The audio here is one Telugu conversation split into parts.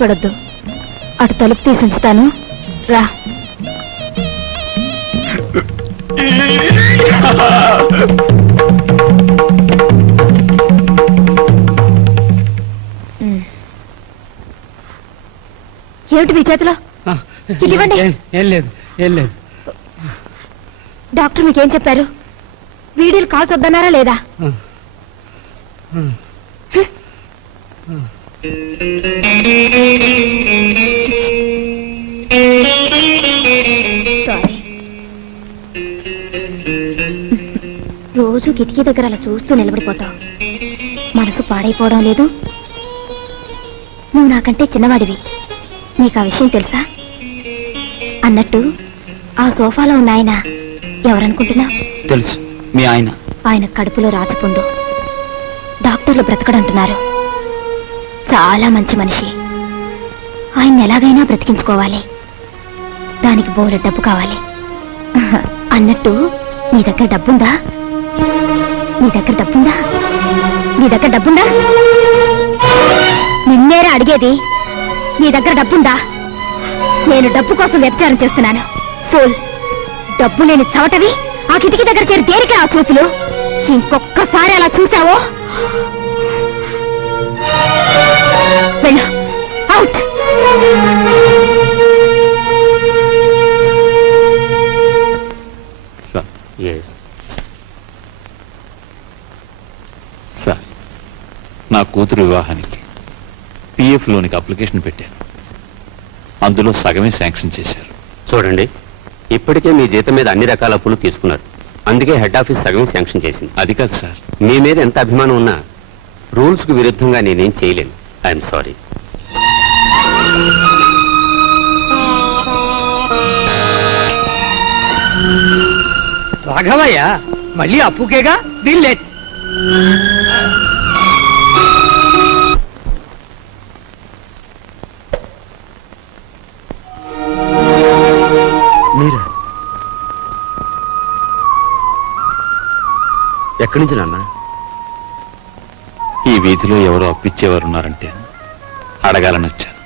ఆవేశపడొద్దు. అటు తలుపు తీసి ఉంచుతాను, రా. ఏమిటి మీ చేతిలో? ఇదివ్వండి. ఏం లేదు, ఏం లేదు. డాక్టర్ మీకేం చెప్పారు? వీడియోలు కాల్స్ వద్దన్నారా లేదా? సారీ. రోజు కిటికీ దగ్గర అలా చూస్తూ నిలబడిపోతావు. మనసు పాడైపోవడం లేదు? నువ్వు నాకంటే చిన్నవాడివి, నీకు ఆ విషయం తెలుసా? అన్నట్టు ఆ సోఫాలో ఉన్న ఆయన ఎవరనుకుంటున్నావు? తెలుసు, మీ ఆయన. ఆయన కడుపులో రాచపుండు. డాక్టర్లు బ్రతకడంటున్నారు. చాలా మంచి మనిషి. ఆయన్ని ఎలాగైనా బ్రతికించుకోవాలి. దానికి బోలె డబ్బు కావాలి. అన్నట్టు నీ దగ్గర డబ్బుందా? నీ దగ్గర డబ్బుందా? నీ దగ్గర డబ్బుందా? నిన్నేరా అడిగేది. నీ దగ్గర డబ్బుందా? నేను డబ్బు కోసం వ్యభిచారం చేస్తున్నాను. ఫూల్. డబ్బు లేని చవటవి ఆ కిటికీ దగ్గర చేరి దేనికి ఆ చూపులు? ఇంకొక్కసారి అలా చూసావో వెళ్ళు, అవుట్. సార్, నా కూతురు వివాహానికి పిఎఫ్ లోనికి అప్లికేషన్ పెట్టాను. అందులో సగమే శాంక్షన్ చేశారు. చూడండి, ఇప్పటికే మీ జీతం మీద అన్ని రకాల అప్పులు తీసుకున్నారు. అందుకే హెడ్ ఆఫీస్ సగమే శాంక్షన్ చేసింది. అది కాదు సార్. మీ మీద ఎంత అభిమానం ఉన్నా రూల్స్ కు విరుద్ధంగా నేనేం చేయలేను. I'm sorry. రాఘవయ్య మళ్ళీ అప్పుకేగా దీనిలే. మీరా? ఎక్కడి నుంచి నాన్న? ఈ వీధిలో ఎవరో అప్పిచ్చేవారు ఉన్నారంటే అడగాలని వచ్చాను.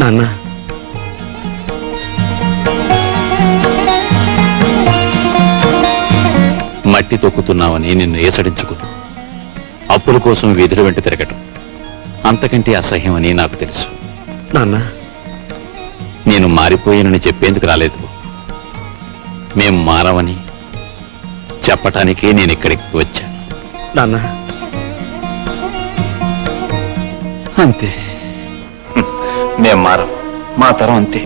నాన్న, మట్టి తొక్కుతున్నావని నిన్ను ఏసడించుకుని అప్పుల కోసం వీధుల వెంట తిరగటం అంతకంటే అసహ్యమని నాకు తెలుసు. నాన్న, నేను మారిపోయానని చెప్పేందుకు రాలేదు. మేం మారవని చెప్పటానికే నేను ఇక్కడికి వచ్చాను. నాన్న, అంతే. మేం మారం, మా తరం అంతే.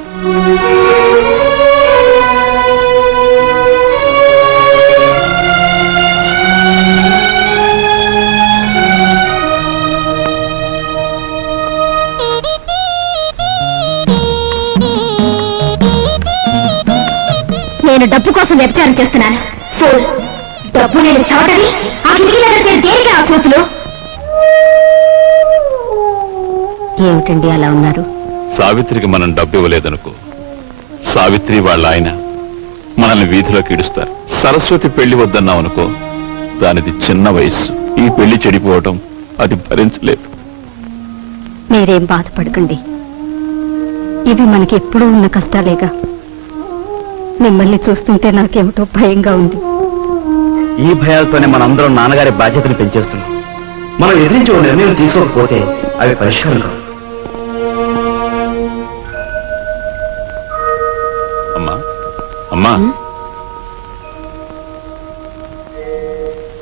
నేను డబ్బు కోసం వ్యభిచారం చేస్తున్నాను. ఫూల్. డబ్బు లేని చవటని ఆ కిటికీ దగ్గర చేరి దేనికి ఆ చూపులు? ఏమిటండి అలా ఉన్నారు? సావిత్రికి మనం డబ్బు ఇవ్వలేదనుకో, సావిత్రి వాళ్ళ ఆయన మనల్ని వీధిలోకి ఇడుస్తారు. సరస్వతి పెళ్లి వద్దన్నామనుకో, దానిది చిన్న వయస్సు. ఈ పెళ్లి చెడిపోవటం అది భరించలేదు. మీరేం బాధపడకండి. ఇవి మనకి ఎప్పుడూ ఉన్న కష్టాలేగా. మిమ్మల్ని చూస్తుంటే నాకేమిటో భయంగా ఉంది. ఈ భయాలతోనే మనందరం నాన్నగారి బాధ్యతను పెంచేస్తున్నాం. మనం ఎదిరించి ఓ నిర్ణయం తీసుకోకపోతే అవి పరిష్కారం కావు. అమ్మా, అమ్మా.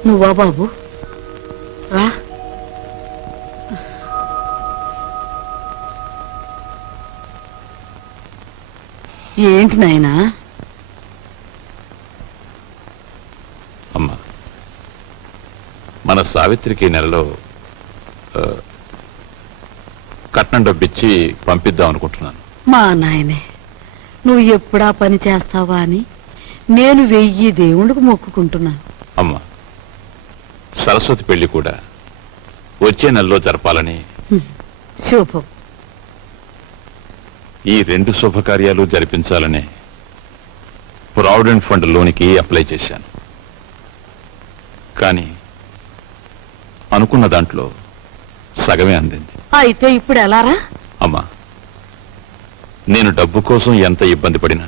నువ్వా బాబు? రా. ఏంటి నాయనా? అమ్మా, మన సావిత్రికి నెలలో కట్నం డబ్బిచ్చి పంపిద్దాం అనుకుంటున్నాను. మా నాయనే, నువ్వు ఎప్పుడా పని చేస్తావా అని నేను 1000 దేవుళ్ళకు మొక్కుకుంటున్నాను. అమ్మా, సరస్వతి పెళ్లి కూడా వచ్చే నెలలో జరపాలని. శుభం. ఈ 2 శుభకార్యాలు జరిపించాలనే ప్రావిడెంట్ ఫండ్ లోనికి అప్లై చేశాను. కానీ అనుకున్న దాంట్లో సగమే అందింది. అయితే ఇప్పుడు ఎలారా? అమ్మా, నేను డబ్బు కోసం ఎంత ఇబ్బంది పడినా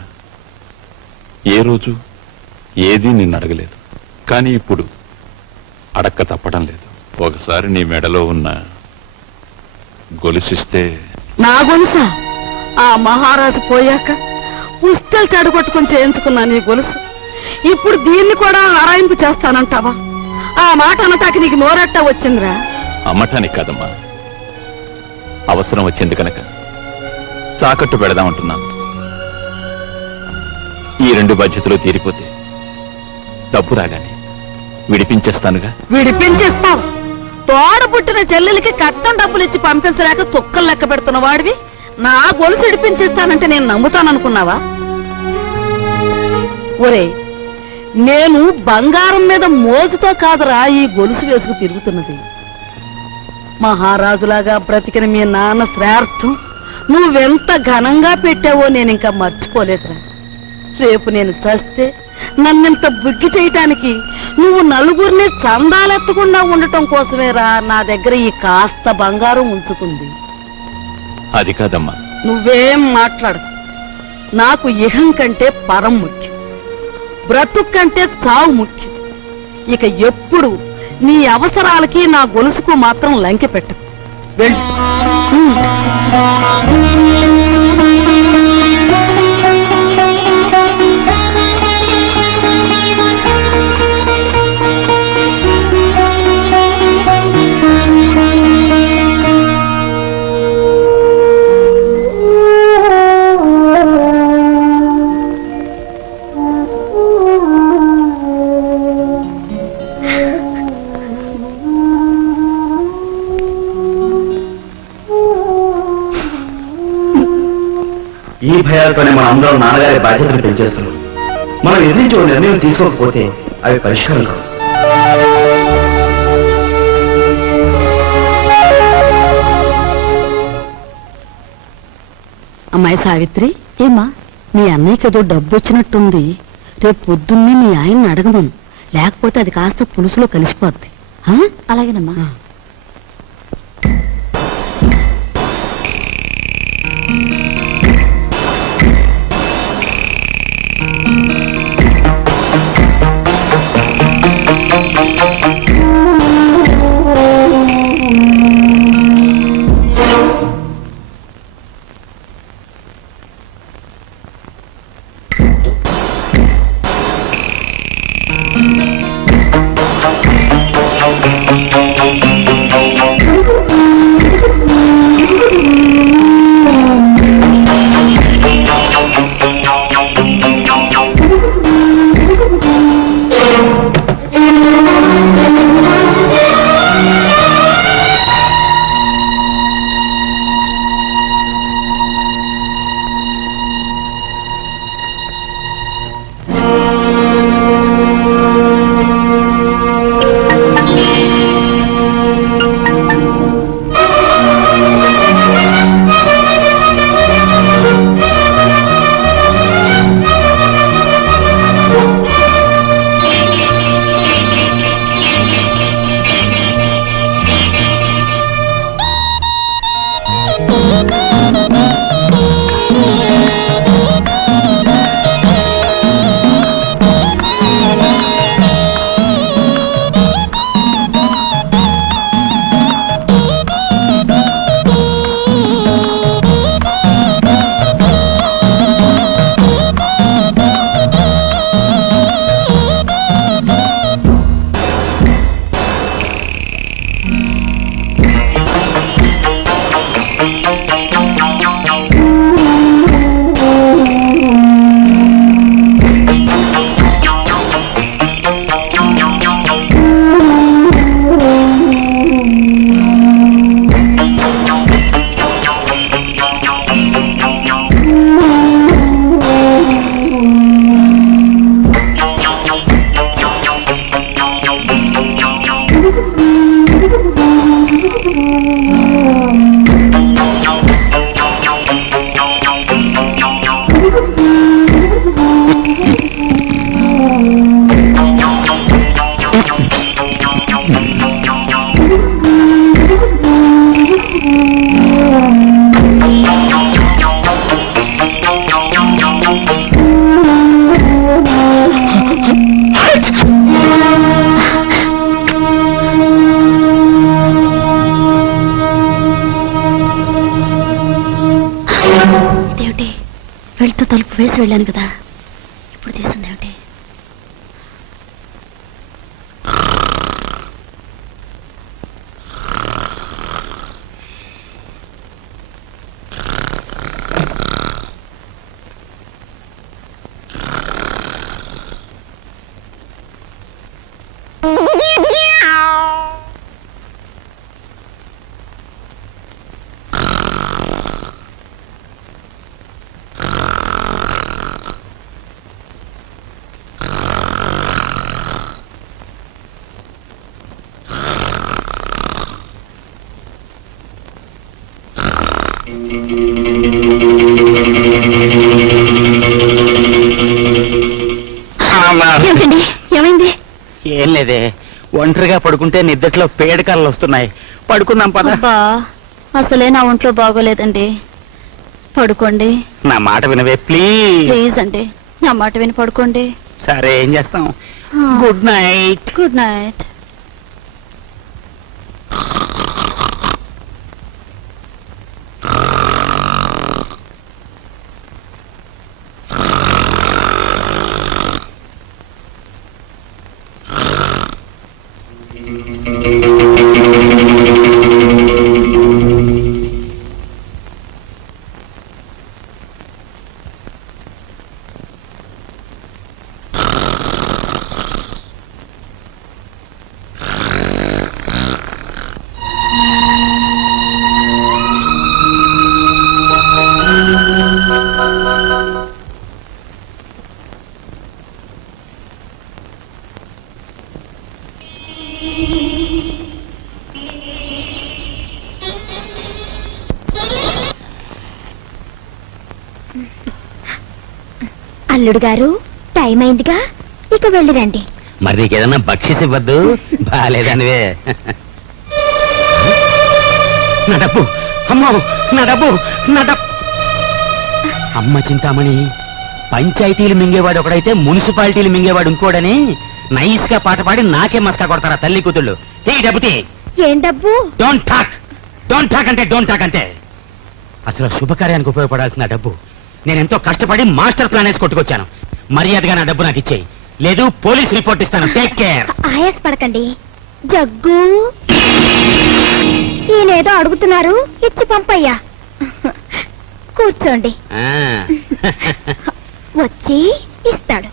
ఏ రోజు ఏదీ నిన్ను అడగలేదు. కానీ ఇప్పుడు అడక్క తప్పడం లేదు. ఒకసారి నీ మెడలో ఉన్న గొలుసిస్తే నా గొలుసా? ఆ మహారాజు పోయాక పుస్తలు చెడగొట్టుకుని చేయించుకున్నా నీ గొలుసు. ఇప్పుడు దీన్ని కూడా ఆరాయింపు చేస్తానంటావా? ఆ మాట అనటానికి నీకు నోరెట్టా వచ్చిందిరా? అమ్మటానికి కాదమ్మా, అవసరం వచ్చింది కనుక తాకట్టు పెడదామంటున్నాను. ఈ 2 బాధ్యతలు తీరిపోతే డబ్బు రాగానే విడిపించేస్తానుగా. విడిపించేస్తావు? తోడ పుట్టిన చెల్లెలకి కట్నం డబ్బులు ఇచ్చి పంపించలేక చుక్కలు లెక్క పెడుతున్న వాడివి నా గొలుసు విడిపించేస్తానంటే నేను నమ్ముతాననుకున్నావా? ఒరే, నేను బంగారం మీద మోజుతో కాదురా ఈ గొలుసు వేసుకు తిరుగుతున్నది. మహారాజులాగా బ్రతికిన మీ నాన్న శ్రార్థం నువ్వెంత ఘనంగా పెట్టావో నేను ఇంకా మర్చిపోలేదురా. రేపు నేను చస్తే నన్నింత బుగ్గి చేయటానికి నువ్వు నలుగురిని చందాలెత్తకుండా ఉండటం కోసమేరా నా దగ్గర ఈ కాస్త బంగారం ఉంచుకుంది. అది కాదమ్మా. నువ్వేం మాట్లాడకు. నాకు ఇహం కంటే పరం ముఖ్యం, బ్రతుకు కంటే చావు ముఖ్యం. ఇక ఎప్పుడు నీ అవసరాలకి నా గొలుసుకు మాత్రం లంకె పెట్టకు. వెళ్ళు. ఈ భయాలతోనే మనం అందరం నాన్నగారి బాధ్యతను పెంచేస్తున్నాం. మనం ఎదిరించి ఓ నిర్ణయం తీసుకోకపోతే అవి పరిష్కారం కావు. అమ్మాయి సావిత్రి, ఏమా మీ అన్నయ్యకి ఏదో డబ్బు వచ్చినట్టుంది. రేపు పొద్దున్నే మీ ఆయన్ని అడగమను, లేకపోతే అది కాస్త పులుసులో కలిసిపోద్ది. అలాగేనమ్మా. తలుపు వేసి వెళ్ళాను కదా, ఇప్పుడు తీస్తుంది ఏమిటి? ఏమిటండి, ఏమైంది? ఏం లేదే, ఒంటరిగా పడుకుంటే నిద్దట్లో పేడకాలు వస్తున్నాయి. పడుకుందాం పద. అబ్బా, అసలే నా ఒంట్లో బాగోలేదండి. పడుకోండి. నా మాట వినవే ప్లీజ్. ప్లీజ్ అండి, నా మాట విని పడుకోండి. సరే, ఏం చేస్తాం. Good night. Good night. అల్లుడు గారు, టైం అయిందిగా, ఇక వెళ్ళి రండి. మరి నీకేదన్నా బక్షిస్ ఇవ్వద్దు, బాగాలేదనివే. నా డబ్బు, అమ్మో నా డబ్బు, నా డబ్బు. అమ్మ చింతామణి, పంచాయతీలు మింగేవాడు ఒకడైతే మున్సిపాలిటీలు మింగేవాడు ఇంకోడని నైస్ గా పాట పాడి నాకే మస్కా కొడతారా తల్లి కూతుళ్ళు. డబ్బు తీ. ఏం డబ్బు? డోంట్ టాక్ అంటే డోంట్ టాక్ అంతే. అసలు శుభకార్యానికి ఉపయోగపడాల్సిన డబ్బు నేనెంతో కష్టపడి మాస్టర్ ప్లాన్ వేసి కొట్టుకొచ్చాను. మర్యాదగా నా డబ్బు నాకు ఇచ్చేయి, లేదు పోలీస్ రిపోర్ట్ ఇస్తాను. Take care. ఆయాస పడకండి. జగ్గు, ఈయనేదో అడుగుతున్నారు, ఇచ్చి పంపయ్యా. కూర్చోండి, వచ్చి ఇస్తాడు.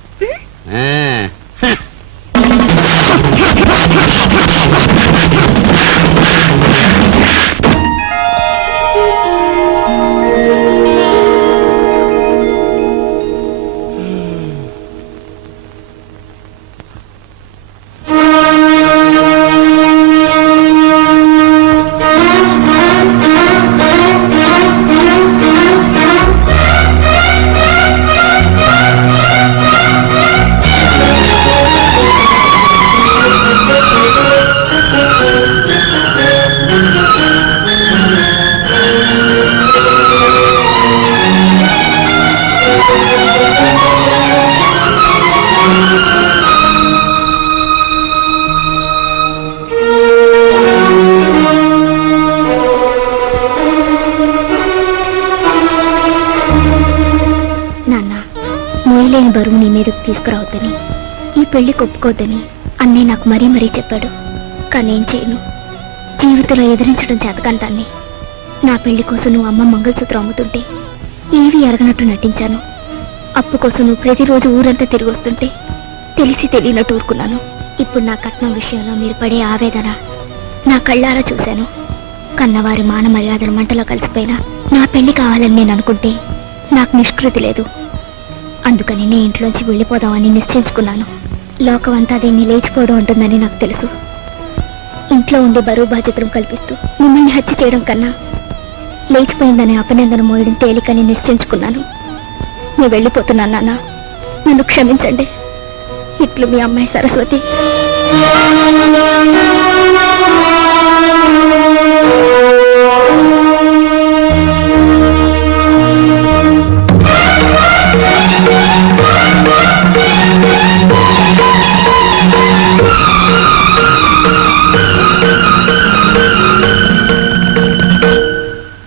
మోయలేని బరువు నీ మీదకు తీసుకురావద్దని, ఈ పెళ్లి ఒప్పుకోవద్దని అన్నయ్య నాకు మరీ మరీ చెప్పాడు. కానీ ఏం చేయను, జీవితంలో ఎదిరించడం చేతకాని దాన్ని. నా పెళ్లి కోసం నువ్వు అమ్మ మంగళసూత్రం అమ్ముతుంటే ఏవి ఎరగనట్టు నటించాను. అప్పు కోసం నువ్వు ప్రతిరోజు ఊరంతా తిరిగి వస్తుంటే తెలిసి తెలియనట్టు ఊరుకున్నాను. ఇప్పుడు నా కట్నం విషయంలో మీరు పడే ఆవేదన నా కళ్ళారా చూశాను. కన్నవారి మాన మర్యాదలు మంటలో కలిసిపోయినా నా పెళ్లి కావాలని నేను అనుకుంటే నాకు నిష్కృతి లేదు. అందుకని నీ ఇంట్లోంచి వెళ్ళిపోదామని నిశ్చయించుకున్నాను. లోకం అంతా దీన్ని లేచిపోవడం ఉంటుందని నాకు తెలుసు. ఇంట్లో ఉండే బరువు బాధ్యతను కల్పిస్తూ మిమ్మల్ని హత్య చేయడం కన్నా లేచిపోయిందని అపనిందన మోయడం తేలికని నిశ్చయించుకున్నాను. నేను వెళ్ళిపోతున్నాను నాన్న, నన్ను క్షమించండి. ఇట్లు మీ అమ్మాయి సరస్వతి.